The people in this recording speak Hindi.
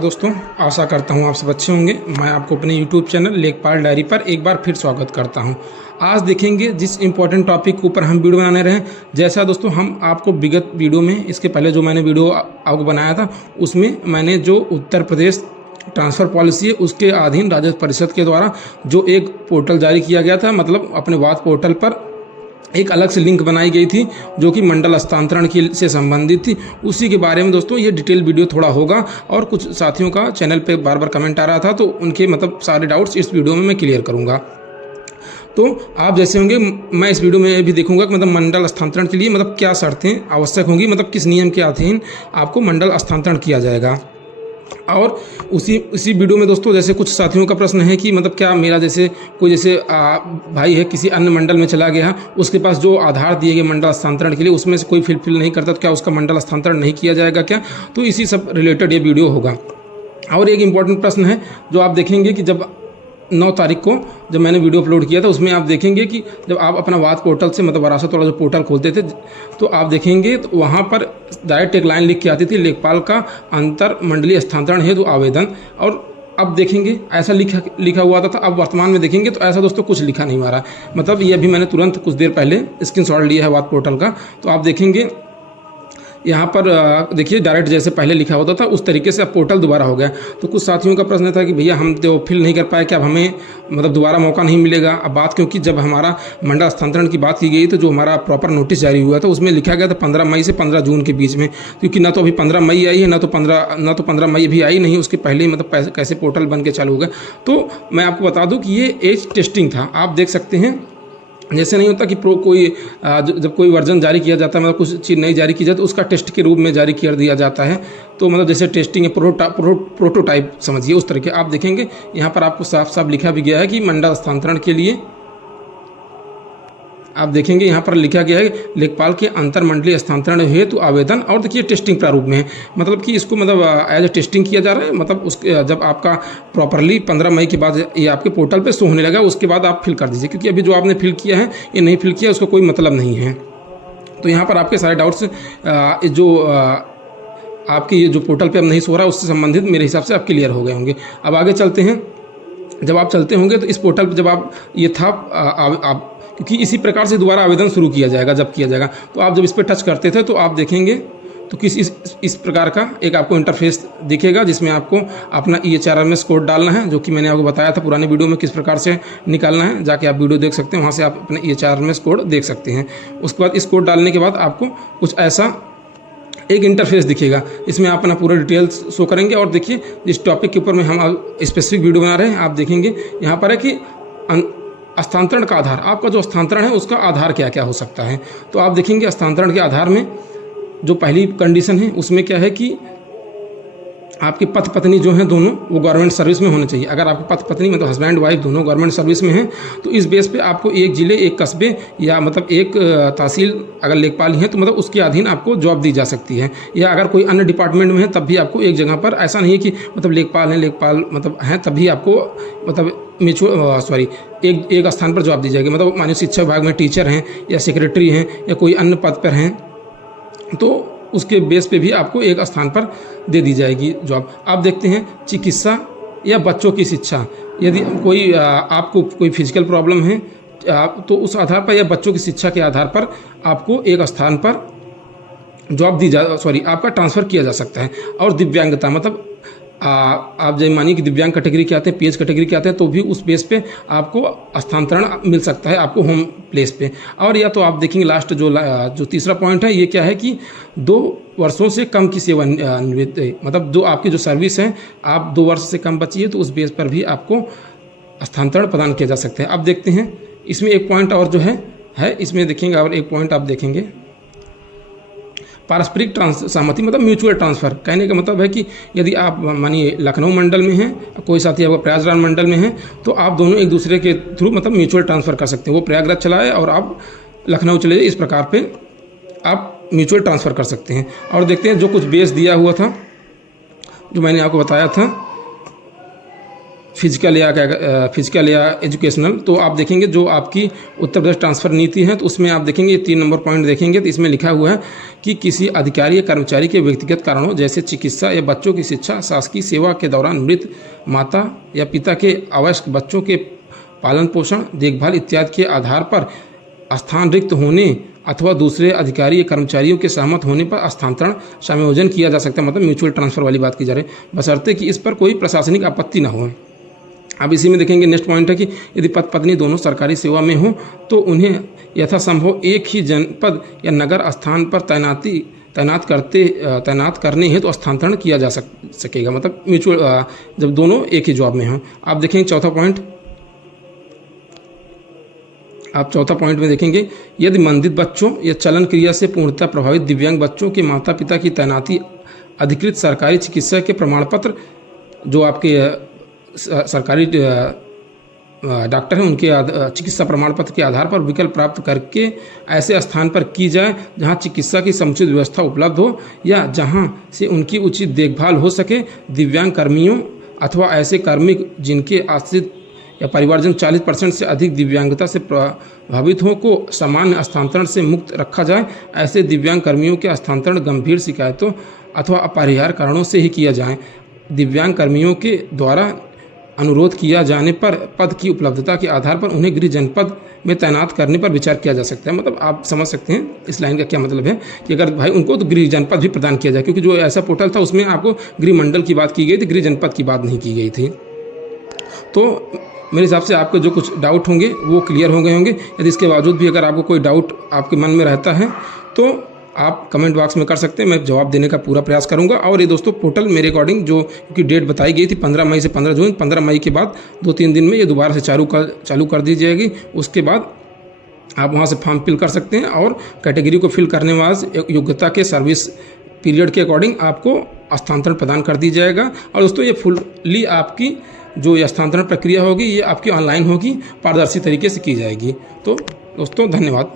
दोस्तों, आशा करता हूँ आप सब अच्छे होंगे। मैं आपको अपने YouTube चैनल लेखपाल डायरी पर एक बार फिर स्वागत करता हूँ। आज देखेंगे जिस इम्पोर्टेंट टॉपिक के ऊपर हम वीडियो बनाने रहे हैं। जैसा दोस्तों हम आपको विगत वीडियो में, इसके पहले जो मैंने वीडियो आपको बनाया था, उसमें मैंने जो उत्तर प्रदेश ट्रांसफ़र पॉलिसी है उसके अधीन राज्य परिषद के द्वारा जो एक पोर्टल जारी किया गया था, मतलब अपने वाद पोर्टल पर एक अलग से लिंक बनाई गई थी जो कि मंडल हस्तांतरण की से संबंधित थी। उसी के बारे में दोस्तों ये डिटेल वीडियो थोड़ा होगा। और कुछ साथियों का चैनल पे बार बार कमेंट आ रहा था, तो उनके मतलब सारे डाउट्स इस वीडियो में मैं क्लियर करूँगा। तो आप जैसे होंगे, मैं इस वीडियो में भी देखूंगा कि मतलब मंडल हस्तांतरण के लिए मतलब क्या शर्तें आवश्यक होंगी, मतलब किस नियम के अधीन आपको मंडल हस्तांतरण किया जाएगा। और उसी वीडियो में दोस्तों जैसे कुछ साथियों का प्रश्न है कि मतलब क्या मेरा जैसे कोई भाई है किसी अन्य मंडल में चला गया, उसके पास जो आधार दिए गए मंडल हस्तांतरण के लिए उसमें से कोई फिल नहीं करता, तो क्या उसका मंडल हस्तांतरण नहीं किया जाएगा क्या? तो इसी सब रिलेटेड ये वीडियो होगा। और एक इम्पॉर्टेंट प्रश्न है जो आप देखेंगे कि जब 9 तारीख को जब मैंने वीडियो अपलोड किया था, उसमें आप देखेंगे कि जब आप अपना वाद पोर्टल से मतलब वरासत वाला जो पोर्टल खोलते थे, तो आप देखेंगे तो वहाँ पर डायरेक्ट एक लाइन लिख के आती थी, लेखपाल का अंतर मंडलीय हस्तांतरण हेतु आवेदन। और अब देखेंगे ऐसा लिखा हुआ था। अब वर्तमान में देखेंगे तो ऐसा दोस्तों कुछ लिखा नहीं हुआ रहा। मतलब ये अभी मैंने तुरंत कुछ देर पहले स्क्रीनशॉट लिया है वाद पोर्टल का। तो आप देखेंगे यहाँ पर देखिए डायरेक्ट जैसे पहले लिखा होता था उस तरीके से अब पोर्टल दोबारा हो गया। तो कुछ साथियों का प्रश्न था कि भैया हम तो फिल नहीं कर पाए, क्या अब हमें मतलब दोबारा मौका नहीं मिलेगा? अब बात क्योंकि जब हमारा मंडल हस्तांतरण की बात की गई तो जो हमारा प्रॉपर नोटिस जारी हुआ था उसमें लिखा गया था 15 मई से 15 जून के बीच में, क्योंकि ना तो अभी 15 मई आई है, ना तो 15 मई भी आई नहीं, उसके पहले ही मतलब कैसे पोर्टल बन के चालू हो गया। तो मैं आपको बता दूँ कि ये एज टेस्टिंग था। आप देख सकते हैं जैसे नहीं होता कि जब कोई वर्जन जारी किया जाता है, मतलब कुछ चीज़ नई जारी की जाए तो उसका टेस्ट के रूप में जारी कर दिया जाता है। तो मतलब जैसे टेस्टिंग है, प्रोटोटाइप समझिए उस तरह के। आप देखेंगे यहाँ पर आपको साफ साफ लिखा भी गया है कि मंडल हस्तांतरण के लिए आप देखेंगे यहाँ पर लिखा गया है लेखपाल के अंतर मंडलीय हस्तांतरण हेतु आवेदन। और देखिए टेस्टिंग प्रारूप में है, मतलब कि इसको मतलब एज ए टेस्टिंग किया जा रहा है। मतलब उसके जब आपका प्रॉपरली 15 मई के बाद ये आपके पोर्टल पे शो होने लगा, उसके बाद आप फिल कर दीजिए, क्योंकि अभी जो आपने फिल किया है ये नहीं फिल किया, उसका कोई मतलब नहीं है। तो यहाँ पर आपके सारे डाउट्स आपके ये जो पोर्टल पर अब नहीं सो रहा उससे संबंधित मेरे हिसाब से आप क्लियर हो गए होंगे। अब आगे चलते हैं। जब आप चलते होंगे तो इस पोर्टल पर जब आप ये था आप क्योंकि इसी प्रकार से दोबारा आवेदन शुरू किया जाएगा जब किया जाएगा, तो आप जब इस पर टच करते थे तो आप देखेंगे तो इस प्रकार का एक आपको इंटरफेस दिखेगा, जिसमें आपको अपना EHRMS कोड डालना है, जो कि मैंने आपको बताया था पुराने वीडियो में किस प्रकार से निकालना है। जाके आप वीडियो देख सकते हैं, वहाँ से आप अपना EHRMS कोड देख सकते हैं। उसके बाद इस कोड डालने के बाद आपको कुछ ऐसा एक इंटरफेस दिखेगा, इसमें आप अपना पूरा डिटेल्स शो करेंगे। और देखिए जिस टॉपिक के ऊपर में हम स्पेसिफिक वीडियो बना रहे हैं, आप देखेंगे यहाँ पर है कि हस्तांतरण का आधार, आपका जो हस्तांतरण है उसका आधार क्या क्या हो सकता है। तो आप देखेंगे हस्तांतरण के आधार में जो पहली कंडीशन है उसमें क्या है कि आपके पति पत्नी जो हैं दोनों वो गवर्नमेंट सर्विस में होने चाहिए। अगर आपके पति पत्नी मतलब हस्बैंड वाइफ दोनों गवर्नमेंट सर्विस में हैं, तो इस बेस पे आपको एक ज़िले एक कस्बे या मतलब एक तहसील अगर लेखपाल हैं तो मतलब उसके अधीन आपको जॉब दी जा सकती है। या अगर कोई अन्य डिपार्टमेंट में है तब भी आपको एक जगह पर, ऐसा नहीं है कि मतलब लेखपाल मतलब हैं तभी आपको मतलब एक स्थान पर जॉब दी जाएगी। मतलब मानिए शिक्षा विभाग में टीचर हैं या सेक्रेटरी हैं या कोई अन्य पद पर हैं, तो उसके बेस पे भी आपको एक स्थान पर दे दी जाएगी जॉब। आप देखते हैं चिकित्सा या बच्चों की शिक्षा, यदि आपको कोई फिजिकल प्रॉब्लम है तो उस आधार पर या बच्चों की शिक्षा के आधार पर आपको एक स्थान पर जॉब आपका ट्रांसफ़र किया जा सकता है। और दिव्यांगता मतलब आप जब मानिए कि दिव्यांग कैटेगरी के आते हैं, PH कैटेगरी के आते हैं, तो भी उस बेस पे आपको हस्तांतरण मिल सकता है आपको होम प्लेस पे। और या तो आप देखेंगे लास्ट जो तीसरा पॉइंट है, ये क्या है कि 2 वर्षों से कम की सेवा निवृत्त, मतलब जो आपकी जो सर्विस है आप 2 वर्ष से कम बची है तो उस बेस पर भी आपको हस्तांतरण प्रदान किया जा सकता है। अब देखते हैं इसमें एक पॉइंट और जो है इसमें देखेंगे, और एक पॉइंट आप देखेंगे पारस्परिक सहमति मतलब म्यूचुअल ट्रांसफ़र। कहने का मतलब है कि यदि आप मानिए लखनऊ मंडल में हैं, कोई साथी आपका प्रयागराज मंडल में है, तो आप दोनों एक दूसरे के थ्रू मतलब म्यूचुअल ट्रांसफ़र कर सकते हैं। वो प्रयागराज चला है और आप लखनऊ चले जाए, इस प्रकार पे आप म्यूचुअल ट्रांसफ़र कर सकते हैं। और देखते हैं जो कुछ बेस दिया हुआ था जो मैंने आपको बताया था फिजिकल या एजुकेशनल, तो आप देखेंगे जो आपकी उत्तर प्रदेश ट्रांसफ़र नीति है तो उसमें आप देखेंगे 3 नंबर पॉइंट देखेंगे तो इसमें लिखा हुआ है कि किसी अधिकारी या कर्मचारी के व्यक्तिगत कारणों जैसे चिकित्सा या बच्चों की शिक्षा, शासकीय सेवा के दौरान मृत माता या पिता के अवयस्क बच्चों के पालन पोषण, देखभाल इत्यादि के आधार पर स्थान रिक्त होने अथवा दूसरे अधिकारी या कर्मचारियों के सहमत होने पर स्थानांतरण समायोजन किया जा सकता है। मतलब म्यूचुअल ट्रांसफ़र वाली बात की जा रही है, बशर्ते कि इस पर कोई प्रशासनिक आपत्ति न हो। अब इसी में देखेंगे नेक्स्ट पॉइंट है कि यदि पति पत्नी दोनों सरकारी सेवा में हो तो उन्हें यथासंभव एक ही जनपद या नगर स्थान पर तैनात करने हेतु तो स्थानांतरण किया जा सकेगा। मतलब म्यूचुअल जब दोनों एक ही जॉब में हों। आप देखेंगे चौथा पॉइंट में देखेंगे यदि मंदित बच्चों या चलन क्रिया से पूर्णतः प्रभावित दिव्यांग बच्चों के माता पिता की तैनाती अधिकृत सरकारी चिकित्सक के प्रमाण पत्र, जो आपके सरकारी डॉक्टर हैं उनके चिकित्सा प्रमाण पत्र के आधार पर विकल्प प्राप्त करके ऐसे स्थान पर की जाए जहां चिकित्सा की समुचित व्यवस्था उपलब्ध हो या जहां से उनकी उचित देखभाल हो सके। दिव्यांग कर्मियों अथवा ऐसे कार्मिक जिनके आश्रित या परिवारजन 40% से अधिक दिव्यांगता से प्रभावित हों को सामान्य स्थानांतरण से मुक्त रखा जाए। ऐसे दिव्यांग कर्मियों के स्थानांतरण गंभीर शिकायतों अथवा अपरिहार्य कारणों से ही किया जाए। दिव्यांग कर्मियों के द्वारा अनुरोध किया जाने पर पद की उपलब्धता के आधार पर उन्हें गृह जनपद में तैनात करने पर विचार किया जा सकता है। मतलब आप समझ सकते हैं इस लाइन का क्या मतलब है कि अगर भाई उनको तो गृह जनपद भी प्रदान किया जाए, क्योंकि जो ऐसा पोर्टल था उसमें आपको गृह मंडल की बात की गई थी, गृह जनपद की बात नहीं की गई थी। तो मेरे हिसाब से आपके जो कुछ डाउट होंगे वो क्लियर हो गए होंगे। यदि इसके बावजूद भी अगर आपको कोई डाउट आपके मन में रहता है तो आप कमेंट बॉक्स में कर सकते हैं, मैं जवाब देने का पूरा प्रयास करूंगा। और ये दोस्तों पोर्टल मेरे अकॉर्डिंग जो क्योंकि डेट बताई गई थी 15 मई से 15 जून, 15 मई के बाद 2-3 दिन में ये दोबारा से चालू कर दी जाएगी। उसके बाद आप वहाँ से फॉर्म फिल कर सकते हैं और कैटेगरी को फिल करने बाद योग्यता के सर्विस पीरियड के अकॉर्डिंग आपको स्थानांतरण प्रदान कर दी जाएगा। और दोस्तों ये फुल्ली आपकी जो ये स्थानांतरण प्रक्रिया होगी ये आपकी ऑनलाइन होगी, पारदर्शी तरीके से की जाएगी। तो दोस्तों धन्यवाद।